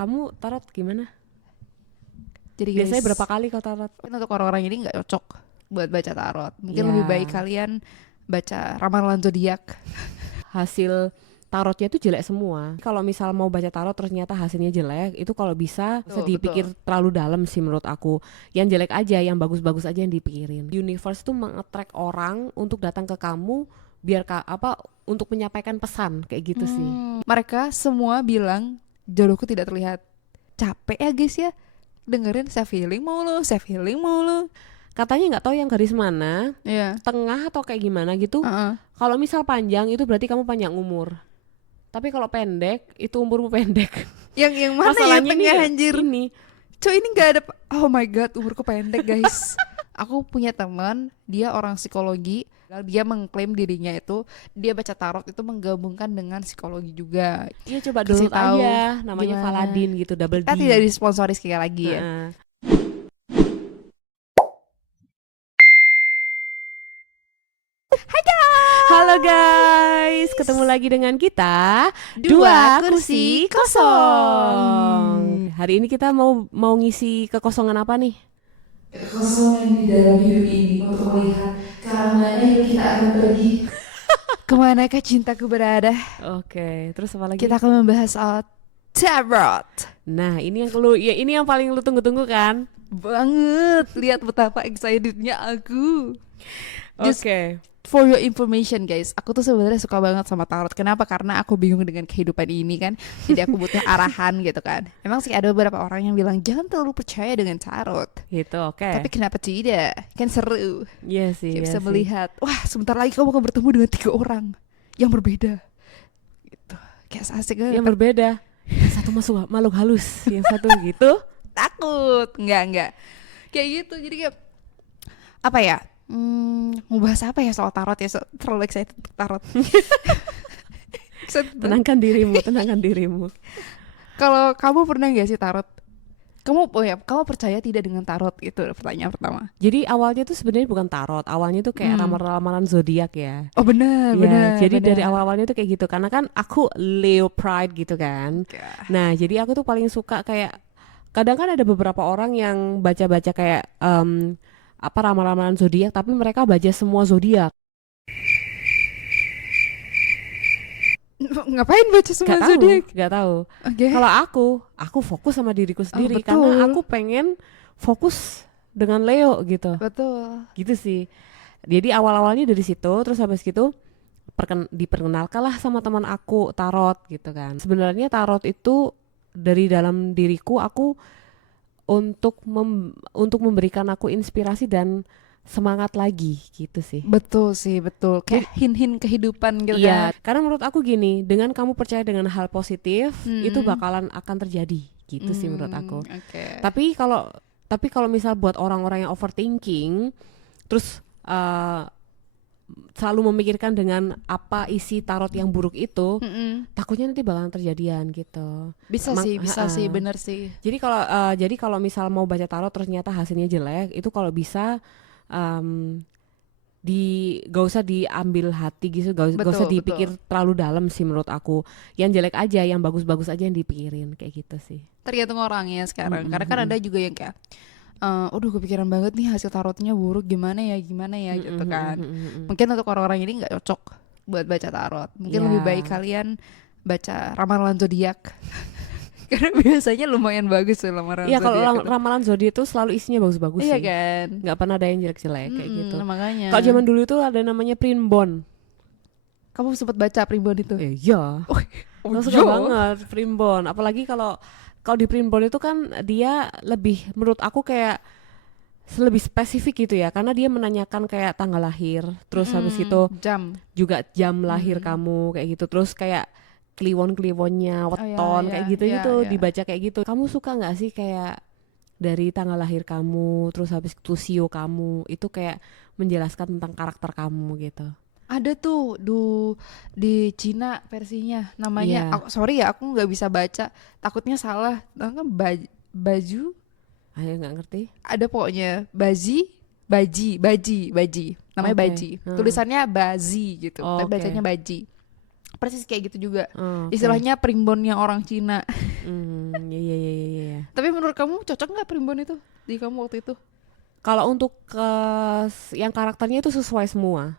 Kamu tarot gimana? Jadi Biasanya guys, berapa kali kau tarot? mungkin untuk orang-orang ini nggak cocok buat baca tarot. Mungkin Ya, lebih baik kalian baca ramalan zodiak. hasil tarotnya itu jelek semua. Kalau misal mau baca tarot ternyata hasilnya jelek, itu kalau bisa Betul, dipikir betul. terlalu dalam sih menurut aku. Yang jelek aja, yang bagus-bagus aja yang dipikirin. Universe tuh mengattract orang untuk datang ke kamu biar untuk menyampaikan pesan kayak gitu sih. Mereka semua bilang jodohku tidak terlihat. Capek ya guys ya, dengerin self healing mulu, self healing mulu. Katanya nggak tahu yang garis mana, Iya. tengah atau kayak gimana gitu. Heeh. Kalau misal panjang itu berarti kamu panjang umur. Tapi kalau pendek itu umurmu pendek. Yang mana ya Masalahnya nih tengah anjir? ini. Cuy ini nggak ada. Oh my god, umurku pendek guys. Aku punya teman, dia orang psikologi. Dia mengklaim dirinya itu dia baca tarot itu menggabungkan dengan psikologi juga. Iya coba Kasih download tahu aja, namanya gimana. Faladin gitu, double Kita D. tidak disponsori sekali lagi ya. Heeh. Halo guys, ketemu lagi dengan kita Dua kursi kosong. Hari ini kita mau ngisi kekosongan apa nih? Kekosongan di dalam hidup ini untuk melihat ke arah mana yang kita akan pergi. Kemanakah cintaku berada? Oke, terus apa lagi? Kita akan membahas soal tarot. Nah, ini yang paling lu tunggu-tunggu kan? Banget, lihat betapa excitednya aku. Just Oke. for your information guys, aku tuh sebenarnya suka banget sama tarot. Kenapa? Karena aku bingung dengan kehidupan ini kan. Jadi aku butuh arahan gitu kan. Emang sih ada beberapa orang yang bilang jangan terlalu percaya dengan tarot. Gitu, oke. Tapi kenapa tidak? Kan seru. Iya sih, Kayak iya bisa sih. melihat, wah sebentar lagi kamu akan bertemu dengan 3 orang yang berbeda. Gitu. Kayak asik banget. Yang berbeda. Yang satu makhluk halus, yang satu gitu. Takut. Enggak. Kayak gitu. Jadi kayak apa ya? Mau bahas apa ya soal tarot ya? Terlalu excited untuk tarot. Excited banget. Tenangkan dirimu. Kalau kamu pernah gak sih tarot? Kamu percaya tidak dengan tarot? Itu pertanyaan pertama. Jadi awalnya tuh sebenarnya bukan tarot, awalnya tuh kayak ramalan zodiak ya. Oh benar, Jadi benar. dari awal-awalnya tuh kayak gitu, karena kan aku Leo Pride gitu kan. Nah, jadi aku tuh paling suka kayak kadang kan ada beberapa orang yang baca-baca kayak ramalan zodiak, tapi mereka baca semua zodiak. Ngapain baca semua zodiak? Gak tahu. Oke. Kalau aku fokus sama diriku sendiri betul. karena aku pengen fokus dengan Leo gitu. Betul. Gitu sih. Jadi awal-awalnya dari situ, terus habis gitu diperkenalkan lah sama teman aku tarot gitu kan. Sebenarnya tarot itu dari dalam diriku aku untuk memberikan aku inspirasi dan semangat lagi gitu sih. Betul sih, betul. Kayak hin-hin kehidupan gitu Iya, kan. karena menurut aku gini, dengan kamu percaya dengan hal positif, itu bakalan akan terjadi gitu sih menurut aku. Oke. Tapi kalau misal buat orang-orang yang overthinking, terus selalu memikirkan dengan apa isi tarot yang buruk itu, takutnya nanti bakalan terjadian gitu. Bisa sih, bener sih. Jadi kalau misal mau baca tarot ternyata hasilnya jelek, itu kalau bisa gak usah diambil hati gitu, gak usah dipikir terlalu dalam sih menurut aku. Yang jelek aja, yang bagus-bagus aja yang dipikirin kayak gitu sih. Tergantung orangnya sekarang. Karena kan ada juga yang kayak aduh kepikiran banget nih hasil tarotnya buruk gimana ya gitu kan. Mungkin untuk orang-orang ini nggak cocok buat baca tarot. Mungkin Ya. lebih baik kalian baca ramalan zodiak. Karena biasanya lumayan bagus tuh ramalan Iya, kalau zodiak itu. ramalan zodiak itu selalu isinya bagus-bagus Iya sih. kan. Nggak pernah ada yang jelek-jelek kayak gitu. Makanya. Kalau zaman dulu itu ada namanya primbon. Kamu sempat baca primbon itu? Iya. Aku suka banget primbon. Apalagi kalau di primbon itu kan dia lebih, menurut aku kayak lebih spesifik gitu ya, karena dia menanyakan kayak tanggal lahir, terus habis itu jam juga jam lahir kamu kayak gitu, terus kayak kliwon-kliwonnya, weton kayak gitu gitu dibaca kayak gitu. Kamu suka nggak sih kayak dari tanggal lahir kamu, terus habis itu sio kamu, itu kayak menjelaskan tentang karakter kamu gitu. ada tuh di Cina versinya namanya. Iya. Sorry ya aku nggak bisa baca, takutnya salah. Baju Ayo nggak ngerti. ada pokoknya baji namanya Oke. baji, tulisannya bazi gitu, tapi Oke. bacanya baji. Persis kayak gitu juga. Oh, oke. Istilahnya primbonnya orang Cina. Iya iya iya iya. Tapi menurut kamu cocok nggak primbon itu di kamu waktu itu? Kalau untuk yang karakternya itu sesuai semua.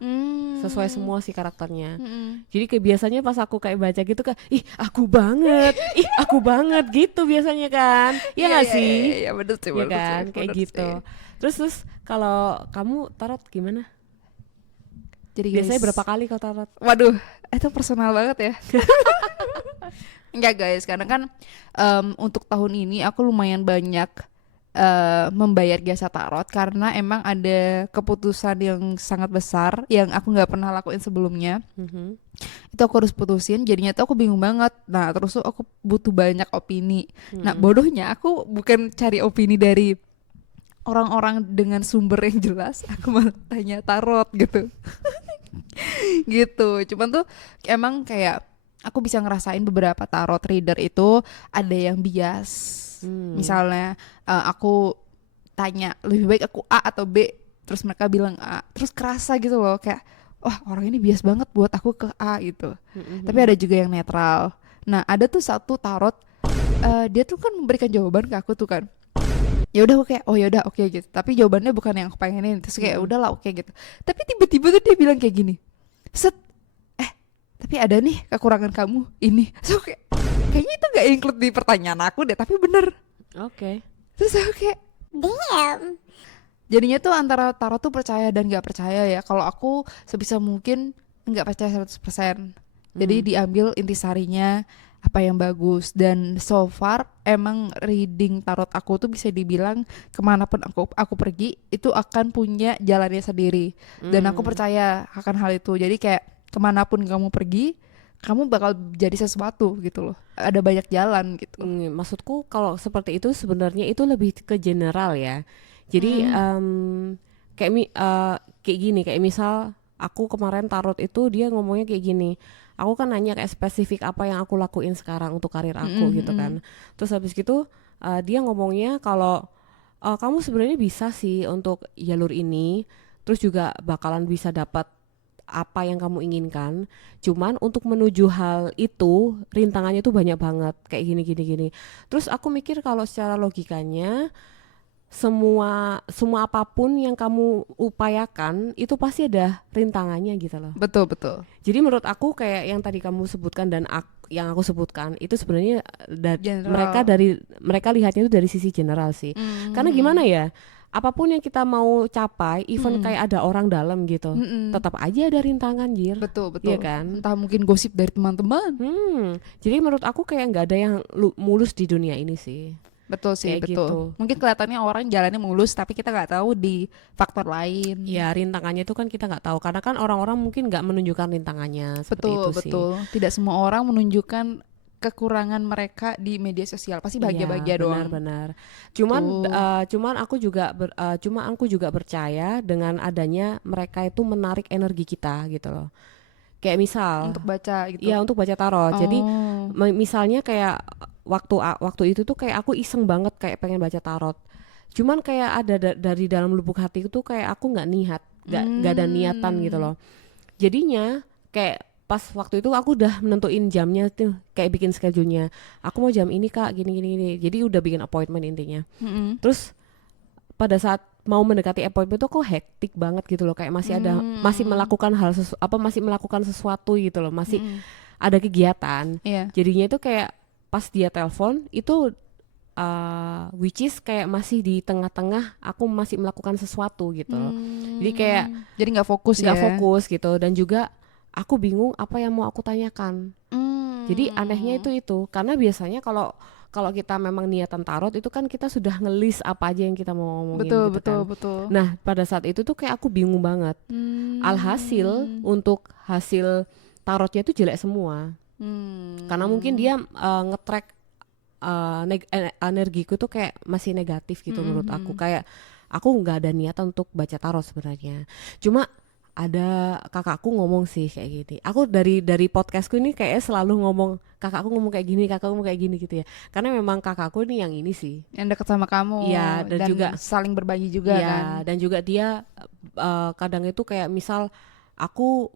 Sesuai semua sih karakternya. Mm-mm. Jadi kayak biasanya pas aku kayak baca gitu kan, ih aku banget gitu biasanya kan. Iya nggak sih? Iya bener sih, Iya bener kan, sih, kayak bener gitu. sih. Terus kalau kamu tarot gimana? Jadi Biasanya guys, berapa kali kau tarot? waduh, itu personal banget ya. Enggak guys, karena kan untuk tahun ini aku lumayan banyak membayar jasa tarot karena emang ada keputusan yang sangat besar yang aku nggak pernah lakuin sebelumnya. Mhm. Itu aku harus putusin, jadinya tuh aku bingung banget. Nah terus tuh aku butuh banyak opini. Nah Mhm. bodohnya aku bukan cari opini dari orang-orang dengan sumber yang jelas, aku malah tanya tarot gitu. Gitu. Cuman tuh emang kayak aku bisa ngerasain beberapa tarot reader itu ada yang bias. Misalnya aku tanya lebih baik aku A atau B, terus mereka bilang A, terus kerasa gitu loh kayak wah orang ini bias banget buat aku ke A gitu. Mhm. Tapi ada juga yang netral. Nah ada tuh satu tarot dia tuh kan memberikan jawaban ke aku tuh kan. Ya udah oke, oh ya udah oke gitu. Tapi jawabannya bukan yang aku pengenin, terus kayak udahlah oke gitu. Tapi tiba-tiba tuh dia bilang kayak gini, set, tapi ada nih kekurangan kamu ini. So kayaknya itu nggak include di pertanyaan aku deh, tapi bener. Oke. Terus aku kayak damn. Jadinya tuh antara tarot tuh percaya dan nggak percaya ya. Kalau aku sebisa mungkin nggak percaya 100%. Jadi diambil intisarinya apa yang bagus, dan so far emang reading tarot aku tuh bisa dibilang kemanapun aku pergi itu akan punya jalannya sendiri, dan aku percaya akan hal itu. Jadi kayak kemanapun kamu pergi kamu bakal jadi sesuatu gitu loh, ada banyak jalan gitu. Maksudku kalau seperti itu sebenarnya itu lebih ke general ya. Jadi kayak gini, kayak misal aku kemarin tarot itu dia ngomongnya kayak gini. Aku kan nanya kayak spesifik apa yang aku lakuin sekarang untuk karir aku gitu kan. Terus habis gitu dia ngomongnya kalau kamu sebenarnya bisa sih untuk jalur ini, terus juga bakalan bisa dapat apa yang kamu inginkan. Cuman untuk menuju hal itu rintangannya tuh banyak banget kayak gini. Terus aku mikir kalau secara logikanya semua apapun yang kamu upayakan itu pasti ada rintangannya gitu loh. Betul betul. Jadi menurut aku kayak yang tadi kamu sebutkan dan yang aku sebutkan itu sebenarnya General. mereka lihatnya itu dari sisi general sih. Karena gimana ya? Apapun yang kita mau capai, even kayak ada orang dalam gitu, tetap aja ada rintangan, Jir. Betul betul. Iya kan? Entah mungkin gosip dari teman-teman. Jadi menurut aku kayak nggak ada yang mulus di dunia ini sih. Betul sih, Kayak betul. gitu. Mungkin kelihatannya orang jalannya mulus, tapi kita nggak tahu di faktor lain. Ya rintangannya itu kan kita nggak tahu, karena kan orang-orang mungkin nggak menunjukkan rintangannya seperti Betul, itu sih. betul. Tidak semua orang menunjukkan kekurangan mereka di media sosial. Pasti bahagia-bahagia Iya, doang. benar-benar. Cuman Tuh. cuma aku juga percaya dengan adanya mereka itu menarik energi kita gitu loh. Kayak misal, Untuk baca gitu. ya untuk baca tarot. Jadi Oh. misalnya kayak waktu itu tuh kayak aku iseng banget kayak pengen baca tarot. Cuman kayak ada dari dalam lubuk hati itu kayak aku nggak ada niatan gitu loh. Jadinya kayak pas waktu itu aku udah menentuin jamnya tuh, kayak bikin schedule-nya. Aku mau jam ini Kak, gini. Jadi udah bikin appointment intinya. Terus pada saat mau mendekati appointment tuh kok hektik banget gitu loh, kayak masih melakukan masih melakukan sesuatu gitu loh, masih ada kegiatan. Iya. Jadinya itu kayak pas dia telepon itu which is kayak masih di tengah-tengah aku masih melakukan sesuatu gitu loh. Jadi kayak Jadi nggak fokus ya. nggak fokus gitu, dan juga aku bingung apa yang mau aku tanyakan. Jadi anehnya itu karena biasanya kalau kita memang niatan tarot itu kan kita sudah ngelis apa aja yang kita mau ngomongin Betul, gitu betul, kan. betul. Nah pada saat itu tuh kayak aku bingung banget. Alhasil untuk hasil tarotnya itu jelek semua. Karena mungkin dia nge-track energiku tuh kayak masih negatif gitu menurut aku. Kayak aku nggak ada niatan untuk baca tarot sebenarnya. Cuma ada kakakku ngomong sih kayak gini. Aku dari podcastku ini kayaknya selalu ngomong, kakakku ngomong kayak gini, kakakku ngomong kayak gini gitu ya. Karena memang kakakku ini yang ini sih. Yang dekat sama kamu. Iya, dan juga saling berbagi juga iya, kan. dan juga dia kadang itu kayak misal aku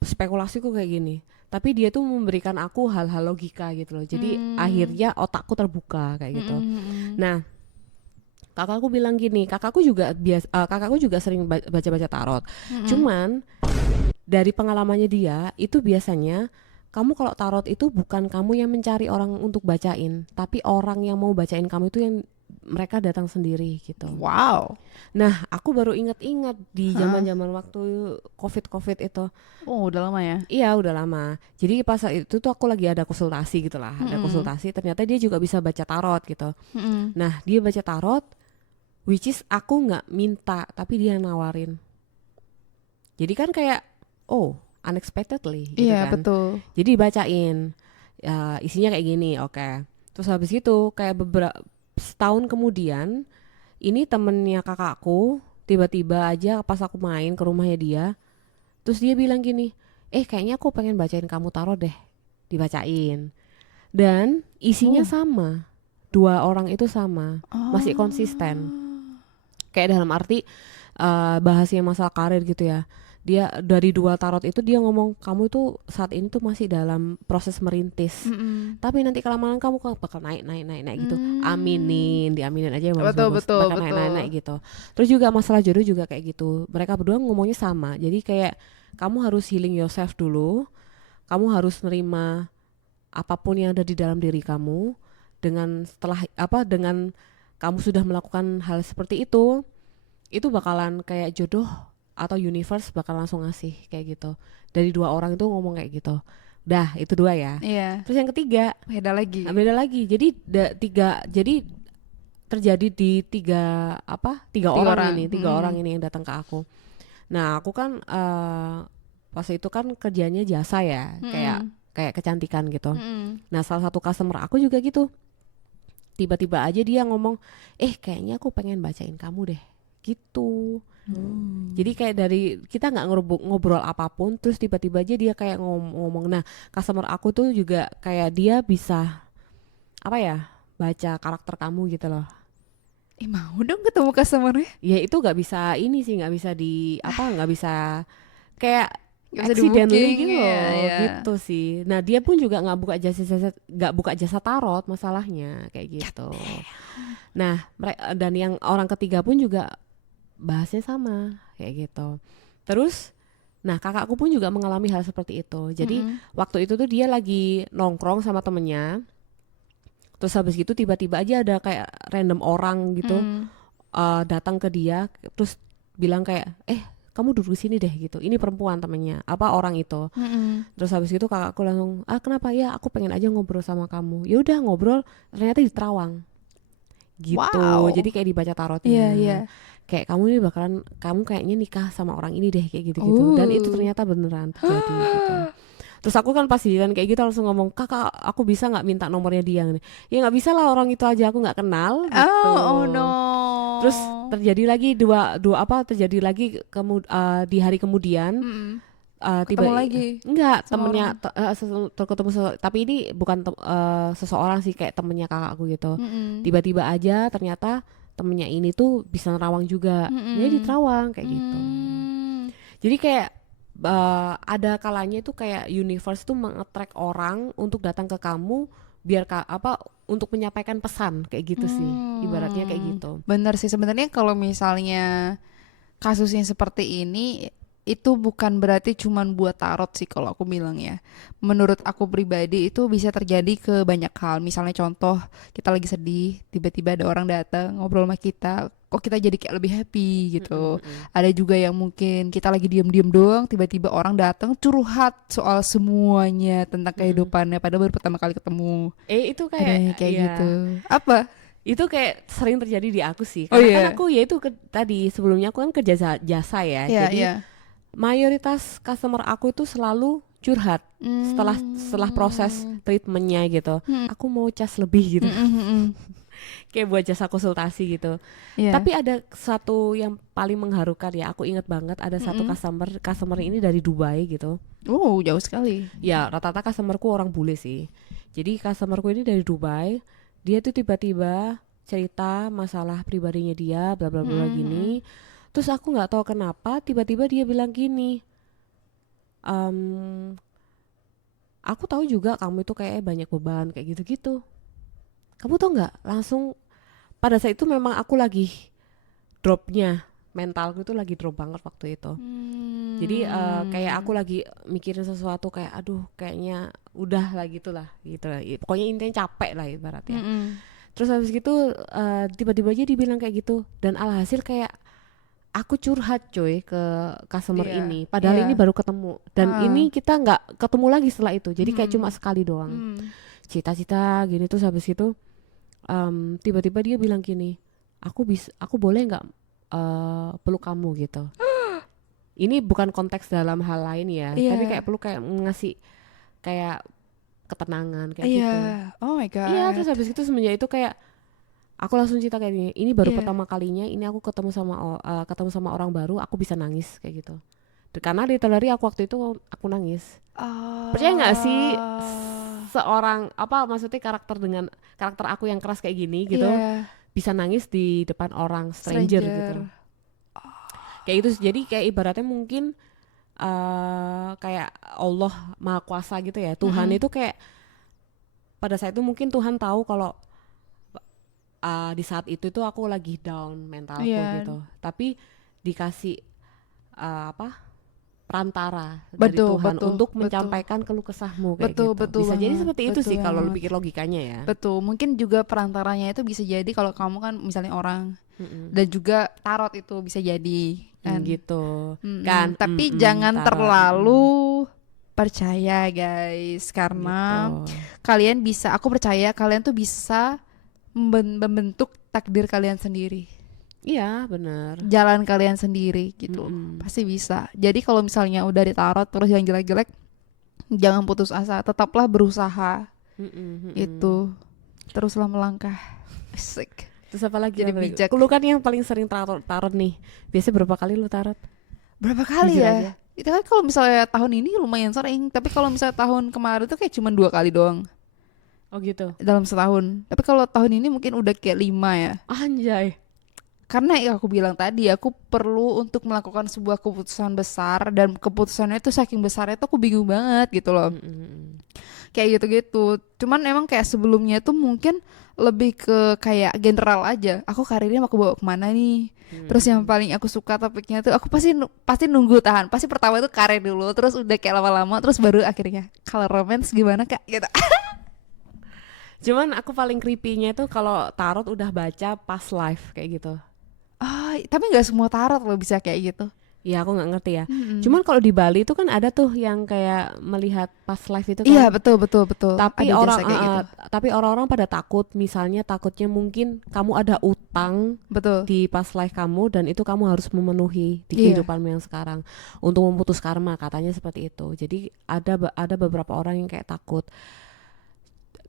spekulasiku kayak gini. tapi dia tuh memberikan aku hal-hal logika gitu loh. Jadi akhirnya otakku terbuka kayak gitu. Nah, kakakku bilang gini, kakakku juga sering baca-baca tarot. Cuman dari pengalamannya dia itu biasanya kamu kalau tarot itu bukan kamu yang mencari orang untuk bacain, tapi orang yang mau bacain kamu itu yang mereka datang sendiri gitu. Wow. Nah, aku baru inget-inget di zaman-zaman waktu COVID itu. Oh, udah lama ya. Iya, udah lama. Jadi pas saat itu tuh aku lagi ada konsultasi gitu lah. Ada konsultasi, ternyata dia juga bisa baca tarot gitu. Nah, dia baca tarot, which is aku nggak minta, tapi dia yang nawarin. Jadi kan kayak, oh, unexpectedly gitu Iya, kan. betul. Jadi bacain, ya, isinya kayak gini, oke. Terus habis itu kayak setahun kemudian, ini temennya kakakku tiba-tiba aja pas aku main ke rumahnya dia, terus dia bilang gini, kayaknya aku pengen bacain kamu tarot deh. Dibacain, dan isinya sama, 2 orang itu sama, masih konsisten. Kayak dalam arti bahasnya masalah karir gitu ya. Dia dari 2 tarot itu dia ngomong, kamu tuh saat ini tuh masih dalam proses merintis, tapi nanti kelamaan kamu bakal naik gitu. Diaminin aja yang bagus-bagus, Betul, bakal naik gitu. Terus juga masalah jodoh juga kayak gitu. Mereka berdua ngomongnya sama. Jadi kayak kamu harus healing yourself dulu. Kamu harus nerima apapun yang ada di dalam diri kamu. Dengan kamu sudah melakukan hal seperti itu bakalan kayak jodoh atau universe bakal langsung ngasih kayak gitu. Dari 2 orang itu ngomong kayak gitu. Dah, itu 2 ya. Iya. Terus yang ketiga Beda lagi. beda lagi. Jadi terjadi di tiga orang ini, 3 orang ini yang datang ke aku. Nah, aku kan pas itu kan kerjanya jasa ya, kayak kecantikan gitu. Nah, salah satu customer aku juga gitu. Tiba-tiba aja dia ngomong, kayaknya aku pengen bacain kamu deh, gitu. Jadi kayak dari kita nggak ngobrol apapun, terus tiba-tiba aja dia kayak ngomong. Nah, customer aku tuh juga kayak dia bisa baca karakter kamu gitu loh. Mau dong ketemu customer-nya. Ya itu nggak bisa nggak bisa nggak bisa kayak Nggak bisa accidentally di-booking, gitu loh, ya. gitu sih. Nah, dia pun juga nggak buka jasa tarot masalahnya kayak gitu. Nah, dan yang orang ketiga pun juga bahasnya sama kayak gitu. Terus, nah kakakku pun juga mengalami hal seperti itu. Jadi waktu itu tuh dia lagi nongkrong sama temennya. Terus habis gitu tiba-tiba aja ada kayak random orang gitu datang ke dia, terus bilang kayak, kamu duduk sini deh gitu. Ini perempuan temennya, orang itu. Terus habis itu kakakku langsung, kenapa ya? Aku pengen aja ngobrol sama kamu. Ya udah ngobrol, ternyata di Terawang. Gitu. Wow. Jadi kayak dibaca tarotnya. Iya, iya. Kayak kamu kayaknya nikah sama orang ini deh kayak gitu-gitu. Dan itu ternyata beneran terjadi gitu. Terus aku kan pas dan kayak gitu langsung ngomong, kakak aku bisa nggak minta nomornya dia? Ya nggak bisa lah, orang itu aja aku nggak kenal gitu. Oh no. Terus terjadi lagi terjadi lagi di hari kemudian Ketemu lagi enggak sama temennya ketemu tapi ini bukan seseorang sih, kayak temennya kakakku gitu. Tiba-tiba aja ternyata temennya ini tuh bisa nerawang juga. Jadi di Terawang kayak gitu. Jadi kayak ada kalanya itu kayak universe tuh mengattract orang untuk datang ke kamu biar untuk menyampaikan pesan kayak gitu sih. Ibaratnya kayak gitu. Bener sih, sebenarnya kalau misalnya kasusnya seperti ini itu bukan berarti cuman buat tarot sih kalau aku bilang ya. Menurut aku pribadi itu bisa terjadi ke banyak hal. Misalnya contoh, kita lagi sedih, tiba-tiba ada orang datang ngobrol sama kita, kok kita jadi kayak lebih happy gitu. Ada juga yang mungkin kita lagi diem-diem doang, tiba-tiba orang datang curhat soal semuanya tentang kehidupannya padahal baru pertama kali ketemu. Itu Ada yang kayak iya. gitu. Apa? Itu kayak sering terjadi di aku sih. Oh, Karena iya. kan aku ya itu tadi sebelumnya aku kan kerja jasa ya. Iya, Jadi iya. mayoritas customer aku itu selalu curhat setelah proses treatmentnya gitu. Aku mau cas lebih gitu. Kayak buat jasa konsultasi gitu. Iya. Tapi ada satu yang paling mengharukan ya. Aku inget banget ada satu customer ini dari Dubai gitu. Oh, jauh sekali. Ya rata-rata customerku orang bule sih. Jadi customerku ini dari Dubai. Dia tuh tiba-tiba cerita masalah pribadinya dia, bla bla bla gini. Terus aku nggak tahu kenapa tiba-tiba dia bilang gini, aku tahu juga kamu itu kayak banyak beban kayak gitu-gitu. Kamu tau nggak, langsung pada saat itu memang aku lagi dropnya, mentalku itu lagi drop banget waktu itu. Jadi kayak aku lagi mikirin sesuatu kayak aduh kayaknya udah lah gitu lah. Pokoknya intinya capek lah ibaratnya. Terus habis gitu tiba-tiba aja dibilang kayak gitu, dan alhasil kayak aku curhat coy ke customer Iya, ini. Padahal iya. ini baru ketemu, dan ini kita nggak ketemu lagi setelah itu. Jadi kayak cuma sekali doang. Cita-cita gini. Terus habis itu tiba-tiba dia bilang gini, aku boleh nggak peluk kamu gitu. Ini bukan konteks dalam hal lain ya, Iya. tapi kayak peluk kayak ngasih kayak ketenangan kayak Iya. gitu. Oh my god. Iya, terus habis itu semenjak itu kayak aku langsung cerita kayak gini, ini baru Iya. pertama kalinya ini aku ketemu sama orang baru, aku bisa nangis kayak gitu. Karena literally aku waktu itu aku nangis. Percaya nggak sih seorang maksudnya karakter aku yang keras kayak gini gitu Iya. bisa nangis di depan orang stranger gitu. Kayak gitu, jadi kayak ibaratnya mungkin kayak Allah Maha Kuasa gitu ya. Tuhan itu kayak pada saat itu mungkin Tuhan tahu kalau di saat itu tuh aku lagi down mentalku gitu. Tapi dikasih perantara dari Tuhan untuk menyampaikan keluh kesahmu kayak gitu. Bisa jadi seperti itu sih kalau lu pikir logikanya ya. Betul, mungkin juga perantaranya itu bisa jadi kalau kamu kan misalnya orang dan juga tarot itu bisa jadi kan. Gitu kan. Tapi jangan tarot. terlalu percaya guys, karena Gitu. kalian bisa, aku percaya kalian tuh bisa membentuk takdir kalian sendiri. Iya benar. Jalan kalian sendiri gitu. Pasti bisa. Jadi kalau misalnya udah ditarot terus yang jelek-jelek, jangan putus asa, tetaplah berusaha. Itu teruslah melangkah. Asik. Terus apa lagi? Jadi bijak. Lu kan yang paling sering tarot nih. Biasanya berapa kali lu tarot? Berapa kali Jujur ya? aja. Itu kan kalau misalnya tahun ini lumayan sering, tapi kalau misalnya tahun kemarin tuh kayak cuma 2 kali doang Oh gitu. dalam setahun. Tapi kalau tahun ini mungkin udah kayak 5 ya. Anjay. Karena ya aku bilang tadi, aku perlu untuk melakukan sebuah keputusan besar, dan keputusannya itu saking besarnya tuh aku bingung banget gitu loh. Kayak gitu-gitu. Cuman emang kayak sebelumnya tuh mungkin lebih ke kayak general aja. Aku karirnya mau aku bawa kemana nih? Terus yang paling aku suka topiknya tuh aku pasti nunggu tahan. Pasti pertama itu karir dulu, terus udah kayak lama-lama, terus baru akhirnya kalau romance gimana Kak? Gitu. Cuman aku paling creepy-nya itu kalau tarot udah baca past life kayak gitu. Tapi nggak semua tarot loh bisa kayak gitu. Ya aku nggak ngerti ya. Cuman kalau di Bali itu kan ada tuh yang kayak melihat past life itu kan. Iya betul. Tapi Ada jasa kayak gitu. tapi orang-orang pada takut, misalnya takutnya mungkin kamu ada utang Betul. di past life kamu dan itu kamu harus memenuhi di Iya. kehidupanmu yang sekarang untuk memutus karma, katanya seperti itu. Jadi ada beberapa orang yang kayak takut.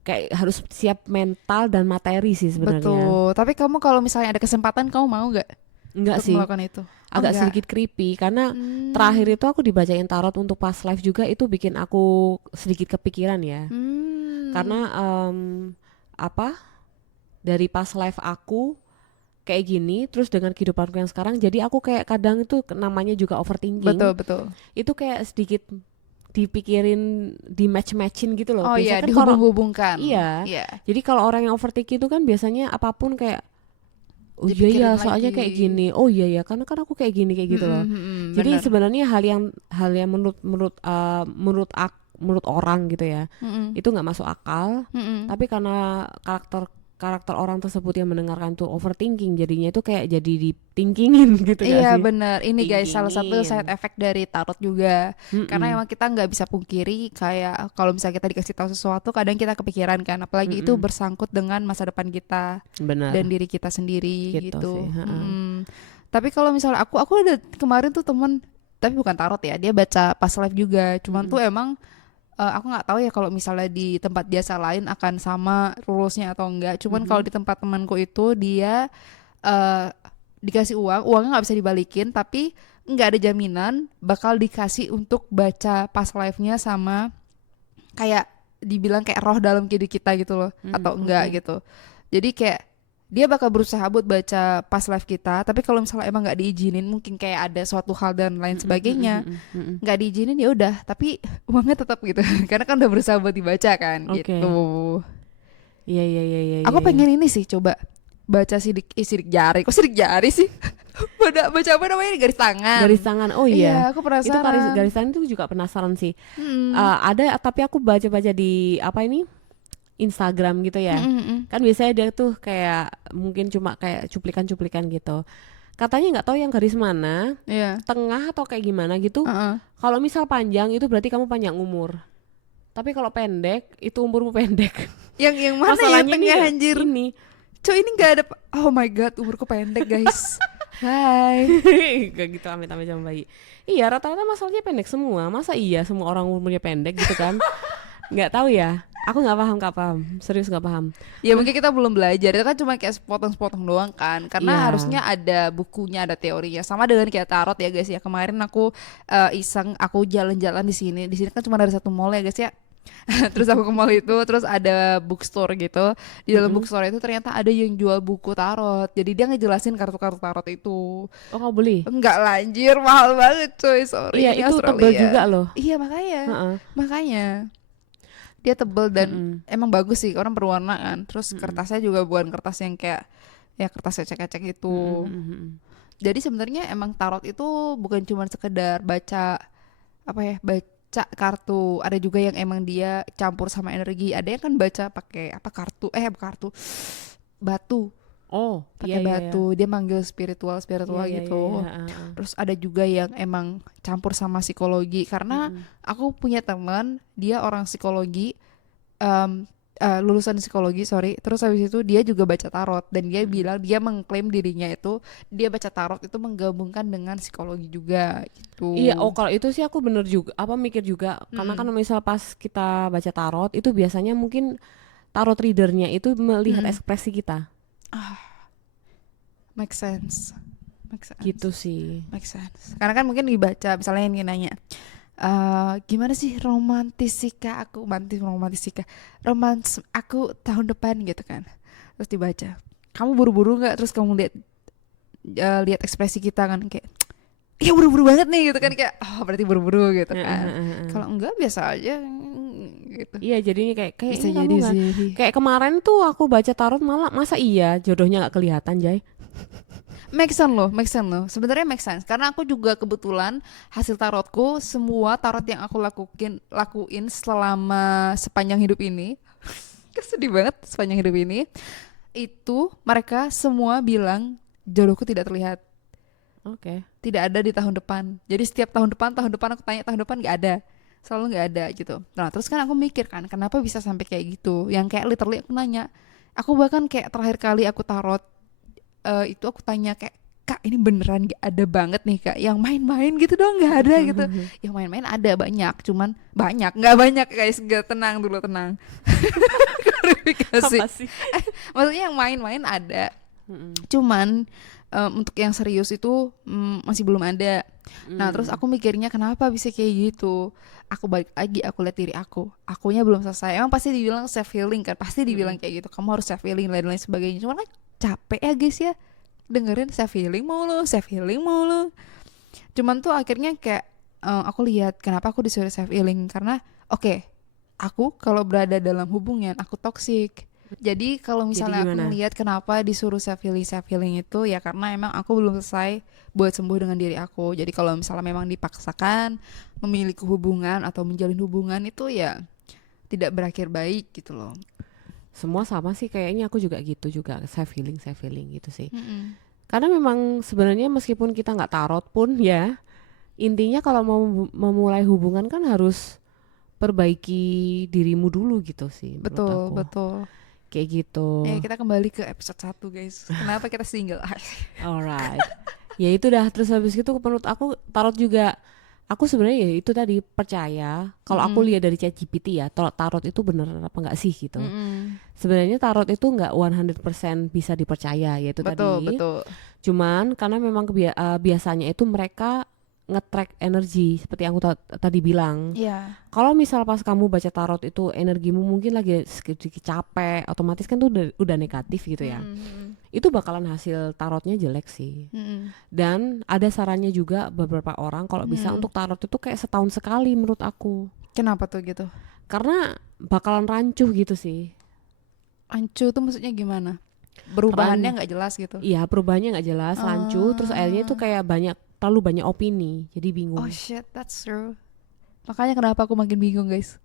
Kayak harus siap mental dan materi sih sebenarnya. Betul. Tapi kamu kalau misalnya ada kesempatan, kamu mau nggak Enggak untuk sih. melakukan itu? Agak enggak. sedikit creepy karena terakhir itu aku dibacain tarot untuk past life juga, itu bikin aku sedikit kepikiran ya. Karena dari past life aku kayak gini, terus dengan kehidupanku yang sekarang, jadi aku kayak kadang itu namanya juga overthinking. Betul. Itu kayak sedikit dipikirin, di match-matchin gitu loh. Oh iya, Biasanya kan kalau dihubung-hubungkan. iya. Iya. Jadi kalau orang yang overthinking itu kan biasanya apapun kayak oh iya Dipikirin ya soalnya lagi. kayak gini. Oh iya ya karena kan aku kayak gini kayak gitu loh. Jadi Bener. sebenarnya hal yang menurut orang gitu ya, itu nggak masuk akal. Tapi karena karakter orang tersebut yang mendengarkan tuh overthinking, jadinya itu kayak jadi di-thinkingin gitu nggak Iya sih? benar. Ini guys salah satu Thinkingin. side effect dari tarot juga. Karena emang kita nggak bisa pungkiri kayak kalau misalnya kita dikasih tahu sesuatu, kadang kita kepikiran kan. Apalagi itu bersangkut dengan masa depan kita Benar. dan diri kita sendiri Gitu gitu. sih, Tapi kalau misalnya aku ada kemarin tuh temen, tapi bukan tarot ya, dia baca past life juga. Cuman tuh emang aku nggak tahu ya kalau misalnya di tempat biasa lain akan sama rulesnya atau enggak. Cuman kalau di tempat temanku itu dia dikasih uangnya nggak bisa dibalikin, tapi nggak ada jaminan bakal dikasih untuk baca past life-nya sama kayak dibilang kayak roh dalam diri kita gitu loh, atau enggak gitu. Jadi kayak dia bakal berusaha buat baca pas live kita, tapi kalau misalnya emang nggak diizinin, mungkin kayak ada suatu hal dan lain sebagainya, nggak diizinin ya udah, tapi uangnya tetap gitu. Karena kan udah berusaha buat dibaca kan. Oke. Gitu. Iya iya iya iya. Aku pengen ini sih coba baca sidik jari. Kok sidik jari sih? Baca apa namanya, garis tangan. Garis tangan. Oh iya. Aku Itu penasaran. garis tangan itu juga penasaran sih. Hmm. Ada tapi aku baca-baca di apa ini? Instagram gitu ya. Kan biasanya dia tuh kayak mungkin cuma kayak cuplikan-cuplikan gitu. Katanya nggak tahu yang garis mana, Iya. tengah atau kayak gimana gitu. Kalau misal panjang itu berarti kamu panjang umur. Tapi kalau pendek itu umurmu pendek. Yang mana yang Masalahnya tengah ini anjir? ini. Coy, ini nggak ada. Oh my god, umurku pendek guys. Hai. Kayak gitu amit-amit sama bayi. Iya, rata-rata masalahnya pendek semua. Masa iya semua orang umurnya pendek gitu kan? Nggak tahu ya. Aku nggak paham. Serius nggak paham. Ya mungkin kita belum belajar, itu kan cuma kayak sepotong-sepotong doang kan. Karena Iya. harusnya ada bukunya, ada teorinya. Sama dengan kayak tarot ya guys ya. Kemarin aku iseng, aku jalan-jalan di sini. Di sini kan cuma ada satu mall ya guys ya. Terus aku ke mall itu, terus ada bookstore gitu. Di dalam bookstore itu ternyata ada yang jual buku tarot. Jadi dia ngejelasin kartu-kartu tarot itu. Oh, kau beli? Enggak lah anjir, mahal banget coy, sorry. Iya, ini itu Australia. tebal juga loh. Iya makanya. Heeh. Makanya dia tebel dan emang bagus sih, orang berwarna kan. Terus kertasnya juga bukan kertas yang kayak ya kertas ecek-ecek gitu. Jadi sebenarnya emang tarot itu bukan cuma sekedar baca apa ya, baca kartu. Ada juga yang emang dia campur sama energi. Ada yang kan baca pakai apa kartu batu, Oh, pakai iya, iya, batu. Dia manggil spiritual iya, iya, gitu. iya, heeh. Terus ada juga yang emang campur sama psikologi. Karena aku punya teman, dia orang psikologi, lulusan psikologi, sorry. Terus habis itu dia juga baca tarot. Dan dia bilang, dia mengklaim dirinya itu, dia baca tarot itu menggabungkan dengan psikologi juga gitu. Iya, oh kalau itu sih aku bener juga, mikir juga. Karena kan misal pas kita baca tarot, itu biasanya mungkin tarot readernya itu melihat ekspresi kita. Make sense. Make sense. Gitu sih. Make sense. Karena kan mungkin dibaca, misalnya yang nanya, gimana sih romantisika romans aku tahun depan gitu kan. Terus dibaca, kamu buru-buru nggak? Terus kamu lihat ekspresi kita kan kayak, iya buru-buru banget nih gitu kan, kayak oh berarti buru-buru gitu kan. Kalau enggak biasa aja gitu. Iya, jadinya kayak Bisa ini jadi kamu nggak- sih. kayak kemarin tuh aku baca tarot malah masa iya jodohnya nggak kelihatan, Jay. Make sense loh. Sebenarnya make sense karena aku juga kebetulan hasil tarotku, semua tarot yang aku lakuin selama sepanjang hidup ini, sedih banget sepanjang hidup ini, itu mereka semua bilang jodohku tidak terlihat, Oke. tidak ada di tahun depan. Jadi setiap tahun depan aku tanya tahun depan nggak ada, selalu nggak ada gitu. Nah terus kan aku mikir kan kenapa bisa sampai kayak gitu, yang kayak literally aku nanya, aku bahkan kayak terakhir kali aku tarot itu aku tanya kayak, kak ini beneran gak ada banget nih kak yang main-main gitu dong, nggak ada gitu. Yang main-main ada banyak, cuman nggak banyak guys, gak tenang dulu, tenang. Klarifikasi. Apa sih? Maksudnya yang main-main ada, cuman untuk yang serius itu masih belum ada. Nah terus aku mikirnya kenapa bisa kayak gitu. Aku balik lagi, aku lihat diri akunya belum selesai. Emang pasti dibilang self healing kan, pasti dibilang kayak gitu, kamu harus self healing dan lain sebagainya. Cuman kan capek ya guys ya dengerin self healing mulu. Cuman tuh akhirnya kayak aku lihat kenapa aku disuruh self healing, karena oke, aku kalau berada dalam hubungan aku toksik. Jadi kalau misalnya aku gimana? melihat kenapa disuruh self healing itu ya karena emang aku belum selesai buat sembuh dengan diri aku. Jadi kalau misalnya memang dipaksakan memiliki hubungan atau menjalin hubungan itu ya tidak berakhir baik gitu loh. Semua sama sih kayaknya, aku juga gitu juga, self healing gitu sih. Karena memang sebenarnya meskipun kita nggak tarot pun ya, intinya kalau mau memulai hubungan kan harus perbaiki dirimu dulu gitu sih menurut aku. Betul. Kayak gitu. Kita kembali ke episode 1 guys. Kenapa kita single? Alright. Ya itu dah, terus habis itu menurut aku tarot juga, aku sebenarnya ya itu tadi percaya kalau aku lihat dari ChatGPT ya, tarot itu bener apa enggak sih gitu. Sebenarnya tarot itu enggak 100% bisa dipercaya, yaitu tadi. Betul. Cuman karena memang biasanya itu mereka nge-track energi seperti yang aku tadi bilang. Iya. Kalau misal pas kamu baca tarot itu energimu mungkin lagi sedikit capek, otomatis kan tuh udah negatif gitu ya. itu bakalan hasil tarotnya jelek sih. Mm-mm. Dan ada sarannya juga beberapa orang kalau bisa untuk tarot itu kayak setahun sekali menurut aku. Kenapa tuh gitu? Karena bakalan rancuh gitu sih. Rancu tuh maksudnya gimana? Perubahannya nggak jelas gitu. Iya, perubahannya nggak jelas, rancuh, terus akhirnya itu kayak terlalu banyak opini, jadi bingung. Oh shit, that's true. Makanya kenapa aku makin bingung guys.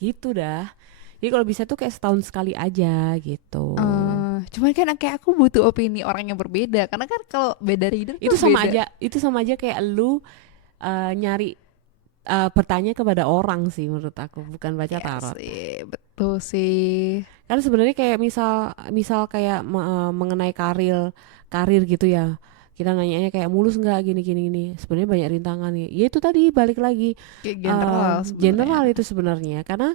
Gitu dah. Jadi kalau bisa tuh kayak setahun sekali aja gitu. Cuman kan kayak aku butuh opini orang yang berbeda, karena kan kalau beda reader Itu tuh sama beda. aja kayak lu nyari bertanya kepada orang sih menurut aku, bukan baca Iya tarot. sih, betul sih. Karena sebenarnya kayak misal kayak mengenai karir gitu ya. Kita nanyanya kayak mulus nggak gini. Sebenarnya banyak rintangan nih. Ya itu tadi balik lagi Kayak general general sebenarnya. itu sebenarnya, karena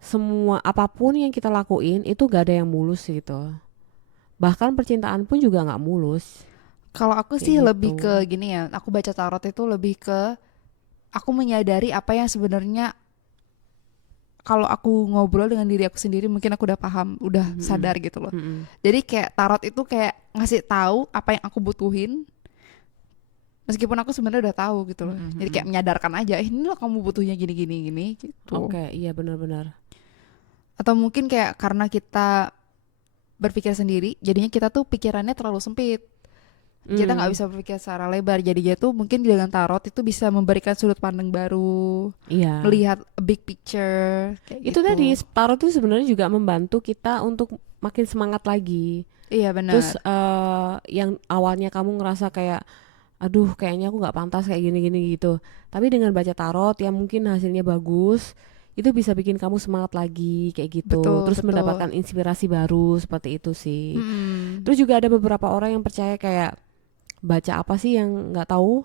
semua apapun yang kita lakuin itu gak ada yang mulus gitu. Bahkan percintaan pun juga nggak mulus. Kalau aku Kayak sih gitu. lebih ke gini ya, aku baca tarot itu lebih ke aku menyadari apa yang sebenarnya kalau aku ngobrol dengan diri aku sendiri mungkin aku udah paham, udah sadar gitu loh. Jadi kayak tarot itu kayak ngasih tahu apa yang aku butuhin meskipun aku sebenarnya udah tahu gitu loh. Jadi kayak menyadarkan aja, ini loh kamu butuhnya gini gitu. Oke, iya benar-benar. Atau mungkin kayak karena kita berpikir sendiri, jadinya kita tuh pikirannya terlalu sempit. Kita nggak bisa berpikir secara lebar. Jadinya tuh mungkin dengan tarot itu bisa memberikan sudut pandang baru, Iya. melihat a big picture kayak Itu gitu. tadi tarot itu sebenarnya juga membantu kita untuk makin semangat lagi. Iya benar. Terus yang awalnya kamu ngerasa kayak aduh kayaknya aku nggak pantas kayak gini gitu. Tapi dengan baca tarot yang mungkin hasilnya bagus, itu bisa bikin kamu semangat lagi kayak gitu. Betul, Terus betul. mendapatkan inspirasi baru seperti itu sih. Mm-mm. Terus juga ada beberapa orang yang percaya kayak baca apa sih yang nggak tahu.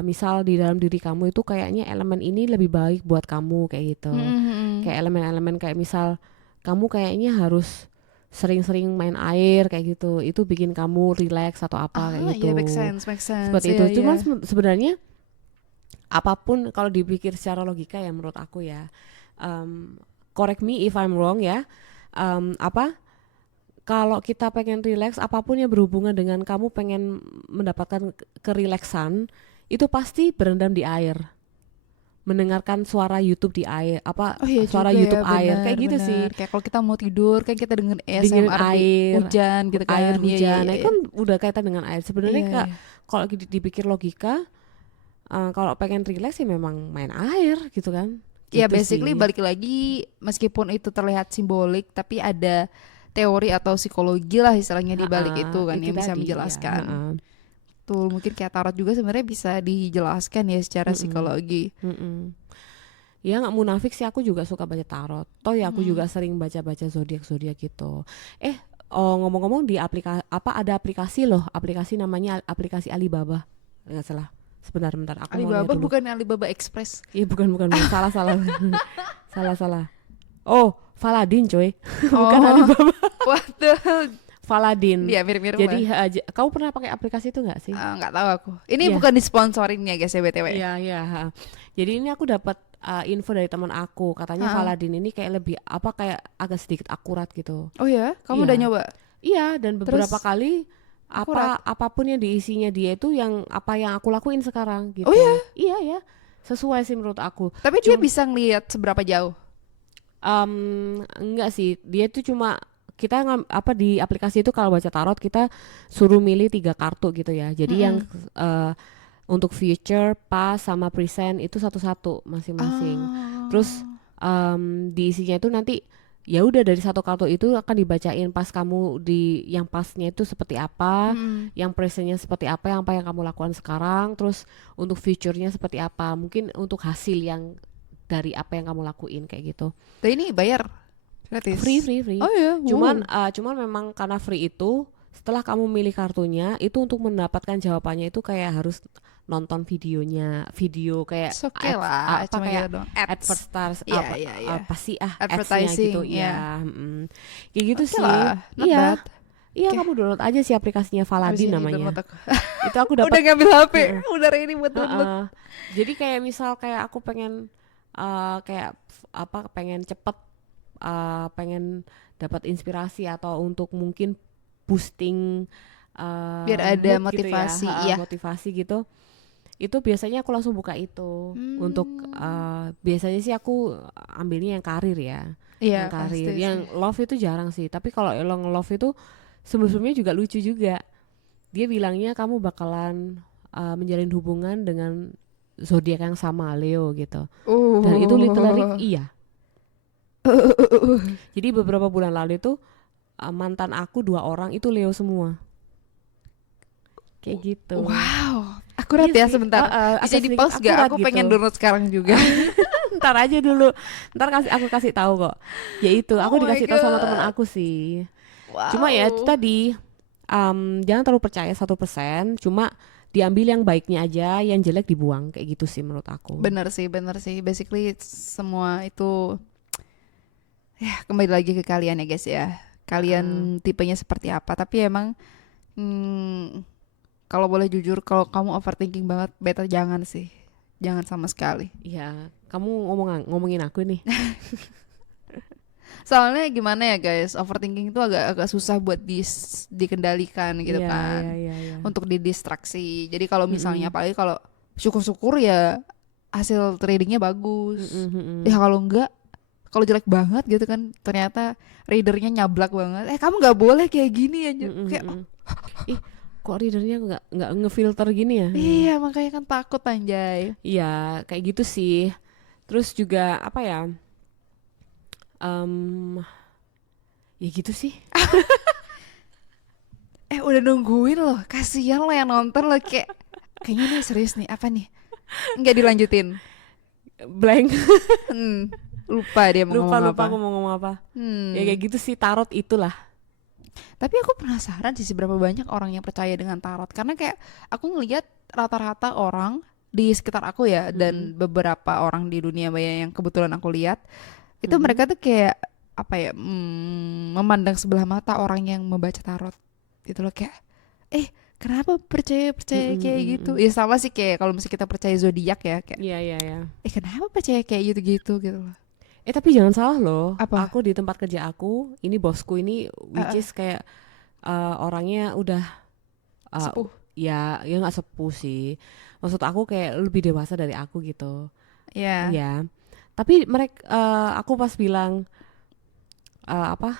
Misal di dalam diri kamu itu kayaknya elemen ini lebih baik buat kamu kayak gitu. Mm-mm. Kayak elemen-elemen kayak misal kamu kayaknya harus sering-sering main air kayak gitu. Itu bikin kamu relax atau apa kayak gitu. Iya make sense. Seperti Iya, itu. iya. Cuman sebenarnya apapun kalau dipikir secara logika ya menurut aku ya. Correct me if I'm wrong ya. Kalau kita pengen relax, apapun yang berhubungan dengan kamu pengen mendapatkan kerileksan, itu pasti berendam di air. Mendengarkan suara YouTube di air, Oh iya suara juga YouTube ya, air, benar, kayak gitu benar. sih. Kayak kalau kita mau tidur kan kita dengerin Dengerin ASMR di air, hujan gitu kan. air Iya, hujan, iya, nah iya. itu kan udah kaitan dengan air. Sebenarnya Iya, iya. kalau dipikir logika, kalau pengen relax ya memang main air gitu kan. Ya Gitu basically sih. balik lagi meskipun itu terlihat simbolik tapi ada teori atau psikologi lah istilahnya di balik itu kan itu yang bisa tadi, ya, menjelaskan. Tuh mungkin kayak tarot juga sebenarnya bisa dijelaskan ya secara psikologi. Ya nggak munafik sih, aku juga suka baca tarot. Toh ya aku juga sering baca-baca zodiak gitu. Ngomong-ngomong di ada aplikasi loh, aplikasi namanya aplikasi Alibaba. Nggak salah. Sebentar, aku mau lihat Alibaba dulu. bukan Alibaba Express. Iya bukan, salah. salah. Oh, Faladin coy. Bukan Oh, Alibaba. what the hell? Faladin. Iya mirip-mirip Jadi lah. kamu pernah pakai aplikasi itu nggak sih? Nggak tahu aku. Ini Iya. bukan disponsorin ya guys ya BTW. Iya. Jadi ini aku dapat info dari teman aku, katanya Faladin ini kayak lebih kayak agak sedikit akurat gitu. Oh ya, kamu Iya. udah nyoba? Iya, dan beberapa Terus, kali akurat? apapun yang diisinya dia itu yang aku lakuin sekarang gitu. Oh ya? Iya ya, sesuai sih menurut aku. Tapi dia bisa ngelihat seberapa jauh? Enggak sih, dia itu cuma kita di aplikasi itu kalau baca tarot kita suruh milih 3 kartu gitu ya. Jadi yang untuk future, past sama present itu satu-satu masing-masing. Terus diisinya itu nanti ya udah dari satu kartu itu akan dibacain pas kamu yang pasnya itu seperti apa, yang presentnya seperti apa yang kamu lakukan sekarang, terus untuk future-nya seperti apa, mungkin untuk hasil yang dari apa yang kamu lakuin kayak gitu. Dan ini bayar gratis? Free. Oh ya. Cuman memang karena free itu setelah kamu milih kartunya itu untuk mendapatkan jawabannya itu kayak harus nonton video kayak Oke lah, cuma kayak gitu doang. advert stars Iya. apa sih ads-nya Advertising, gitu iya. ya. Kayak gitu Oke sih. lah, not Iya. bad. Iya, Oke. kamu download aja sih aplikasinya Habis Faladin ini namanya. download aku. Itu aku dapat Udah ngambil HP, udah ready buat download. jadi kayak misal kayak aku pengen pengen cepet pengen dapat inspirasi atau untuk mungkin boosting Biar ada mood gitu ya, motivasi, iya. motivasi gitu. Itu biasanya aku langsung buka itu untuk biasanya sih aku ambilnya yang karir ya, Iya yang karir, pasti yang sih. love itu jarang sih. Tapi kalau yang love itu sebelumnya juga lucu juga. Dia bilangnya kamu bakalan menjalin hubungan dengan zodiak yang sama Leo gitu. Dan itu literally iya. Jadi beberapa bulan lalu itu mantan aku 2 orang itu Leo semua. Kayak gitu. Wow, akurat Iya ya sih, sebentar. agak Bisa di sedikit pause gak? akurat Aku gitu. pengen download sekarang juga. Ntar aja dulu. Ntar aku kasih tahu kok. Ya itu, aku Oh my dikasih tahu sama teman God. aku sih. Wow. Cuma ya itu tadi jangan terlalu percaya 100%, cuma diambil yang baiknya aja, yang jelek dibuang kayak gitu sih menurut aku. Bener sih. Basically semua itu ya kembali lagi ke kalian ya guys ya. Kalian tipenya seperti apa? Tapi emang kalau boleh jujur, kalau kamu overthinking banget, better jangan sih. Jangan sama sekali. Iya, kamu ngomongin aku nih. Soalnya gimana ya guys, overthinking itu agak susah buat dikendalikan gitu Iya, kan. iya. Untuk didistraksi. Jadi kalau misalnya apalagi kalau syukur-syukur ya hasil tradingnya bagus. Ya kalau enggak, kalau jelek banget gitu kan, ternyata readernya nyablak banget. Kamu nggak boleh kayak gini aja. Kayak Ih, kok readernya nggak ngefilter gini ya? iya makanya kan takut anjay. Iya, kayak gitu sih. Terus juga apa ya? Ya gitu sih. Udah nungguin loh, kasihan lo yang nonton lo kayaknya nih serius nih apa nih? Nggak dilanjutin. Blank. Lupa dia mau lupa ngomong apa. aku mau ngomong apa. Ya kayak gitu sih, tarot itulah. Tapi aku penasaran sih seberapa banyak orang yang percaya dengan tarot. Karena kayak aku ngelihat rata-rata orang di sekitar aku ya, dan beberapa orang di dunia maya yang kebetulan aku lihat, itu mereka tuh kayak apa ya, memandang sebelah mata orang yang membaca tarot gitu loh, kayak kenapa percaya kayak gitu. Ya sama sih kayak kalau misalnya kita percaya zodiak ya, kayak Iya. kenapa percaya kayak gitu gitu loh. Tapi jangan salah loh. Apa? Aku di tempat kerja aku, ini bosku ini which is kayak orangnya udah Sepuh. ya nggak sepuh sih. Maksud aku kayak lebih dewasa dari aku gitu. Ya. Iya. Tapi mereka aku pas bilang apa?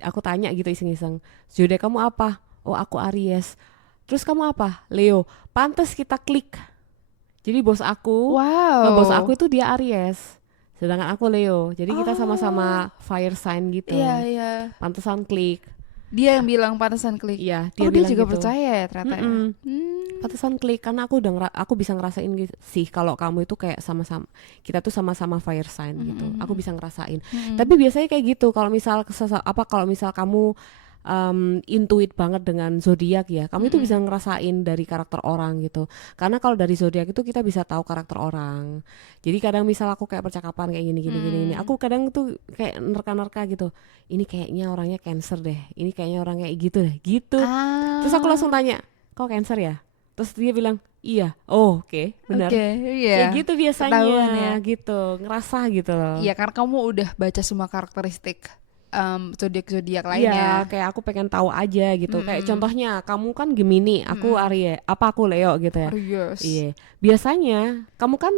Aku tanya gitu iseng-iseng, zodiak kamu apa? Oh aku Aries. Terus kamu apa? Leo. Pantes kita klik. Jadi bos aku itu dia Aries, sedangkan aku Leo. Jadi kita sama-sama fire sign gitu. Iya. Pantesan klik. Dia yang bilang pantesan klik. Iya, Dia bilang juga gitu. percaya ya ternyata. Ya? Pantesan klik karena aku bisa ngerasain sih kalau kamu itu kayak sama-sama, kita tuh sama-sama fire sign gitu. Aku bisa ngerasain. Tapi biasanya kayak gitu kalau misal kamu intuit banget dengan zodiak ya, kamu itu bisa ngerasain dari karakter orang gitu. Karena kalau dari zodiak itu kita bisa tahu karakter orang. Jadi kadang misal aku kayak percakapan kayak gini, aku kadang tuh kayak nerka-nerka gitu. Ini kayaknya orangnya Cancer deh. Ini kayaknya orang kayak gitu deh, gitu. Terus aku langsung tanya, "Kau Cancer ya?" Terus dia bilang, "Iya." Oh, oke, benar. Iya. Kayak gitu biasanya, Ketahuan ya. gitu, ngerasa gitu loh. Iya, karena kamu udah baca semua karakteristik zodiak Iya, lainnya. kayak aku pengen tahu aja gitu. Kayak contohnya, kamu kan Gemini, aku Aries, aku Leo gitu ya. Aries. Iya. Biasanya kamu kan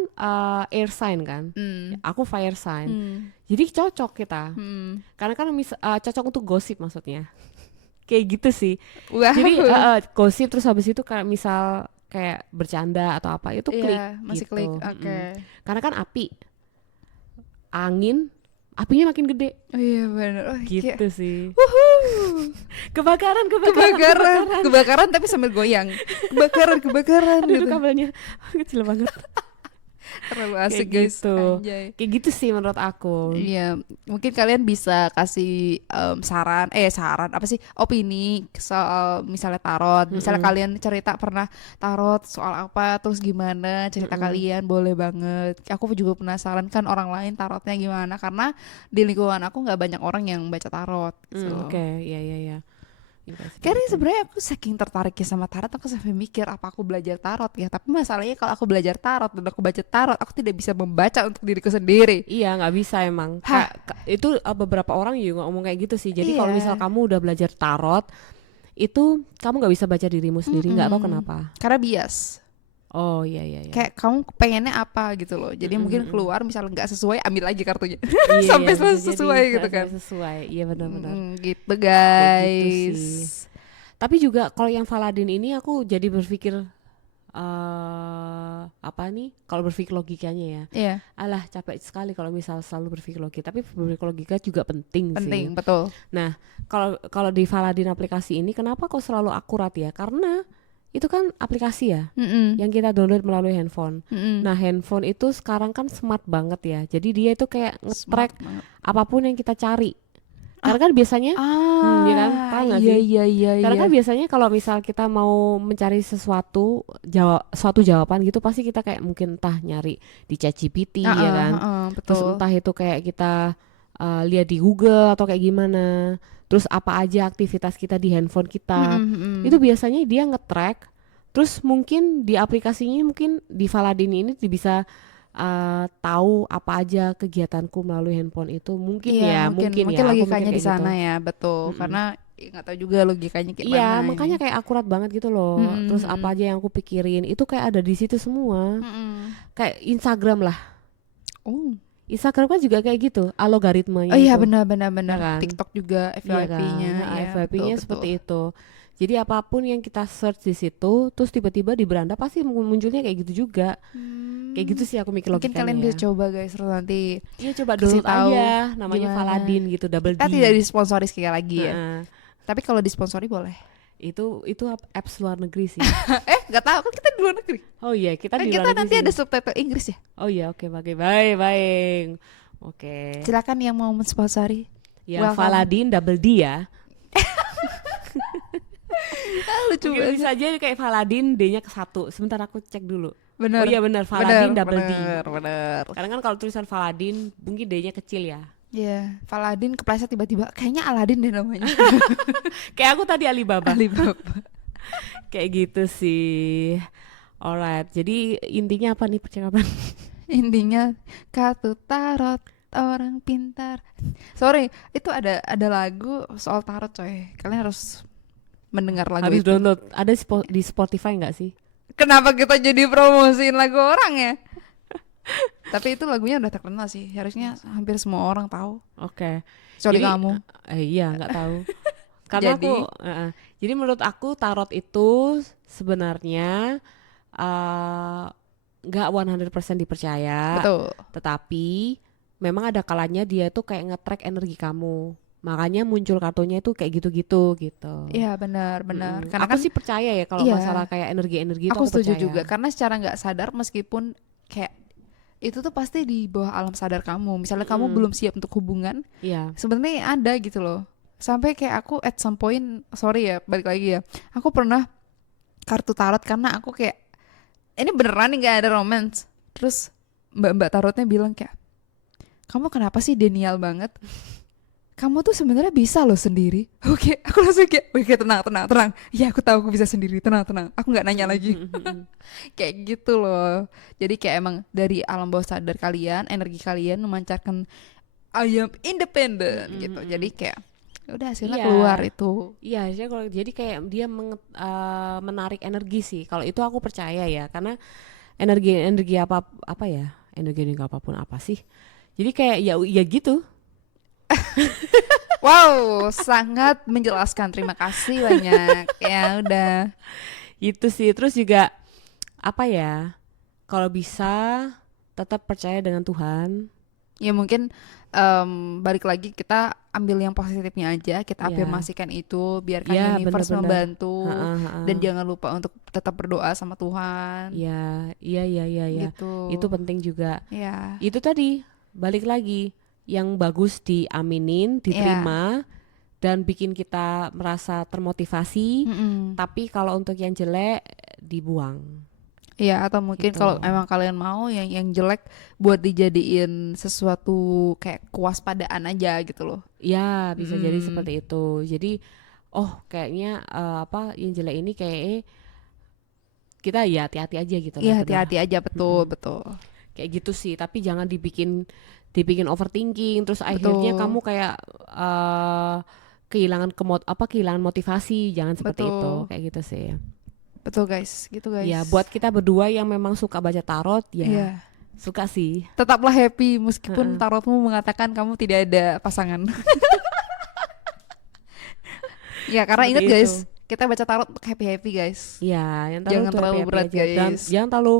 air sign kan, aku fire sign. Jadi cocok kita. Karena kan cocok untuk gosip maksudnya. Kayak gitu sih. Wah. Jadi gosip terus habis itu kayak misal kayak bercanda atau apa itu klik. Iya, masih gitu. klik. Oke. Karena kan api, angin, apinya makin gede. Oh iya benar. Oh, Gitu sih. Wuhuu. Kebakaran Kebakaran tapi sambil goyang. Kebakaran Aduh gitu. kabelnya kecil banget. Terlalu asik Kayak guys. gitu. Anjay. Kayak gitu sih menurut aku. Iya, mungkin kalian bisa kasih saran apa sih, opini soal misalnya tarot. Misalnya kalian cerita pernah tarot soal apa, terus gimana cerita kalian, boleh banget. Aku juga penasaran kan orang lain tarotnya gimana, karena di lingkungan aku nggak banyak orang yang baca tarot. Gitu. Oke, iya. Karena sebenarnya aku saking tertariknya sama tarot, aku sampai mikir apa aku belajar tarot ya. Tapi masalahnya kalau aku belajar tarot dan aku baca tarot, aku tidak bisa membaca untuk diriku sendiri. Iya, nggak bisa emang. Itu beberapa orang juga ngomong kayak gitu sih. Jadi Iya. kalau misal kamu udah belajar tarot, itu kamu nggak bisa baca dirimu sendiri, nggak tahu Mm-mm. kenapa. Karena bias. Oh iya iya iya. Kayak kamu pengennya apa gitu loh. Jadi mungkin Mm-mm. keluar misalnya nggak sesuai, ambil lagi kartunya. Iya, sampai bisa sesuai jadi, gitu kan. sampai sesuai. Iya benar-benar. Gitu Kayak gitu guys. sih. Tapi juga kalau yang Faladin ini aku jadi berpikir apa nih? Kalau berpikir logikanya ya, Iya, alah capek sekali kalau misal selalu berpikir logika. Tapi berpikir logika juga penting penting, sih. betul. Nah, kalau di Faladin aplikasi ini kenapa kok selalu akurat ya? Karena itu kan aplikasi ya Mm-mm. yang kita download melalui handphone. Mm-mm. Nah, handphone itu sekarang kan smart banget ya. Jadi dia itu kayak Smart nge-track banget. apapun yang kita cari. Karena kan biasanya ya kan? Tahu nggak iya sih? iya iya Karena iya. kan biasanya kalau misal kita mau mencari suatu jawaban gitu pasti kita kayak mungkin entah nyari di ChatGPT ya kan. Terus Betul. entah itu kayak kita lihat di Google atau kayak gimana. Terus apa aja aktivitas kita di handphone kita. Itu biasanya dia nge-track. Terus mungkin di aplikasinya mungkin di Faladin ini bisa tahu apa aja kegiatanku melalui handphone itu. Mungkin Iya, ya, mungkin mungkin ya. Aku logikanya mikir di kayak sana gitu. ya, betul. Mm-mm. Karena nggak tahu juga logikanya kayak Iya, mana makanya ini. kayak akurat banget gitu loh. Mm-mm, Terus apa mm-mm. aja yang aku pikirin itu kayak ada di situ semua. Mm-mm. Kayak Instagram lah. Oh. Instagram kan juga kayak gitu, algoritmanya Oh iya, itu. benar Ya kan? TikTok juga Iya kan? FYP-nya Nah, ya, FYP-nya betul, seperti betul. itu. Jadi apapun yang kita search di situ, terus tiba-tiba di beranda pasti munculnya kayak gitu juga. Kayak gitu sih aku mikir Mungkin logikanya kalian ya. bisa coba guys, terus nanti Iya coba kasih download tahu aja, namanya gimana. Faladin gitu, double kita D. tidak disponsori sekali lagi ya. Heeh. Tapi kalau disponsori boleh. Itu apps luar negeri sih. Nggak tahu kan kita di luar negeri. Oh iya, kita Kan di kita luar negeri nanti sih. ada subtitle Inggris ya. Oh iya, oke, baik. Oke. Silakan yang mau mensponsori. Ya, Welcome. Faladin double D ya. Lucu Mungkin bisa aja kayak Faladin D-nya ke 1. Sebentar aku cek dulu. Bener. Oh iya benar, Faladin double D. Bener. Karena kan kalau tulisan Faladin mungkin D-nya kecil ya. Iya, Faladin kepleset tiba-tiba. Kayaknya Aladin deh namanya. Kayak aku tadi Alibaba. Alibaba. Kayak gitu sih. Alright, jadi intinya apa nih percakapan? Intinya kartu tarot orang pintar. Sorry, itu ada lagu soal tarot coy. Kalian harus mendengar lagu Habis itu. download, ada di Spotify nggak sih? Kenapa kita jadi promosiin lagu orang ya? Tapi itu lagunya udah terkenal sih. Harusnya hampir semua orang tahu. Oke. Kecuali Jadi, kamu. Iya nggak tahu. Karena jadi menurut aku tarot itu sebenarnya nggak 100% dipercaya. Betul. Tetapi memang ada kalanya dia tuh kayak nge-track energi kamu. Makanya muncul kartunya itu kayak gitu-gitu gitu. Iya benar. Karena aku kan sih percaya ya kalau iya. masalah kayak energi-energi itu aku setuju percaya. juga. Karena secara nggak sadar meskipun kayak itu tuh pasti di bawah alam sadar kamu. Misalnya kamu belum siap untuk hubungan, Iya. sebenarnya ada gitu loh. Sampai kayak aku at some point, sorry ya balik lagi ya, aku pernah kartu tarot karena aku kayak ini beneran nih gak ada romance. Terus mbak tarotnya bilang kayak, kamu kenapa sih denial banget? Kamu tuh sebenarnya bisa loh sendiri. Oke, aku langsung kayak, oke tenang. Ya aku tahu aku bisa sendiri, tenang. Aku nggak nanya lagi. Kayak gitu loh. Jadi kayak emang dari alam bawah sadar kalian, energi kalian memancarkan I am independent gitu. Jadi kayak udah hasilnya Iya. keluar itu. Iya, jadi kayak dia menarik energi sih. Kalau itu aku percaya ya, karena energi apa ya? Energi apapun apa sih? Jadi kayak ya gitu. Wow, sangat menjelaskan. Terima kasih banyak. Ya udah. Itu sih. Terus juga apa ya? Kalau bisa tetap percaya dengan Tuhan. Ya mungkin balik lagi kita ambil yang positifnya aja, kita Ya. afirmasikan itu, biarkan Ya, universe benar-benar. membantu. Ha-ha. Dan jangan lupa untuk tetap berdoa sama Tuhan. Iya. Gitu. Itu penting juga. Ya. Itu tadi balik lagi yang bagus diaminin, diterima dan bikin kita merasa termotivasi. Tapi kalau untuk yang jelek dibuang. Iya, atau mungkin Gitu. kalau emang kalian mau yang jelek buat dijadiin sesuatu kayak kewaspadaan aja gitu loh. Ya, bisa jadi seperti itu. Jadi kayaknya yang jelek ini kayak kita ya hati-hati aja gitu Iya, lah. hati-hati aja, betul. Kayak gitu sih, tapi jangan dibikin overthinking terus akhirnya Betul. kamu kayak kehilangan motivasi, jangan seperti Betul. itu, kayak gitu sih. Betul guys, gitu guys. Ya buat kita berdua yang memang suka baca tarot ya Iya. suka sih. Tetaplah happy meskipun Heeh. tarotmu mengatakan kamu tidak ada pasangan. Ya karena Seperti ingat guys, itu. kita baca tarot untuk happy guys. Ya, yang Jangan tuh terlalu happy-happy berat, aja. Dan guys. jangan terlalu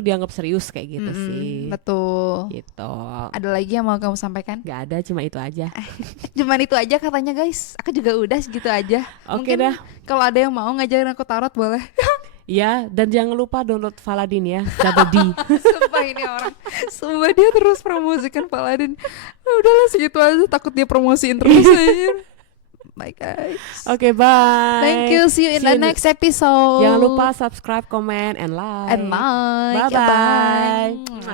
dianggap serius kayak gitu Mm-mm, sih. betul. Gitu. Ada lagi yang mau kamu sampaikan? Gak ada, cuma itu aja. Cuman itu aja katanya guys. Aku juga udah segitu aja. Oke Mungkin dah. kalau ada yang mau ngajarin aku tarot boleh. Ya, dan jangan lupa download Paladin ya, double D. Sumpah ini orang. Sumpah dia terus promosikan Paladin. Udahlah segitu aja, takut dia promosiin terus aja. Bye guys. Oke, bye. Thank you. See you in the next episode. Jangan lupa subscribe, comment, and like. and like. Bye-bye. Bye.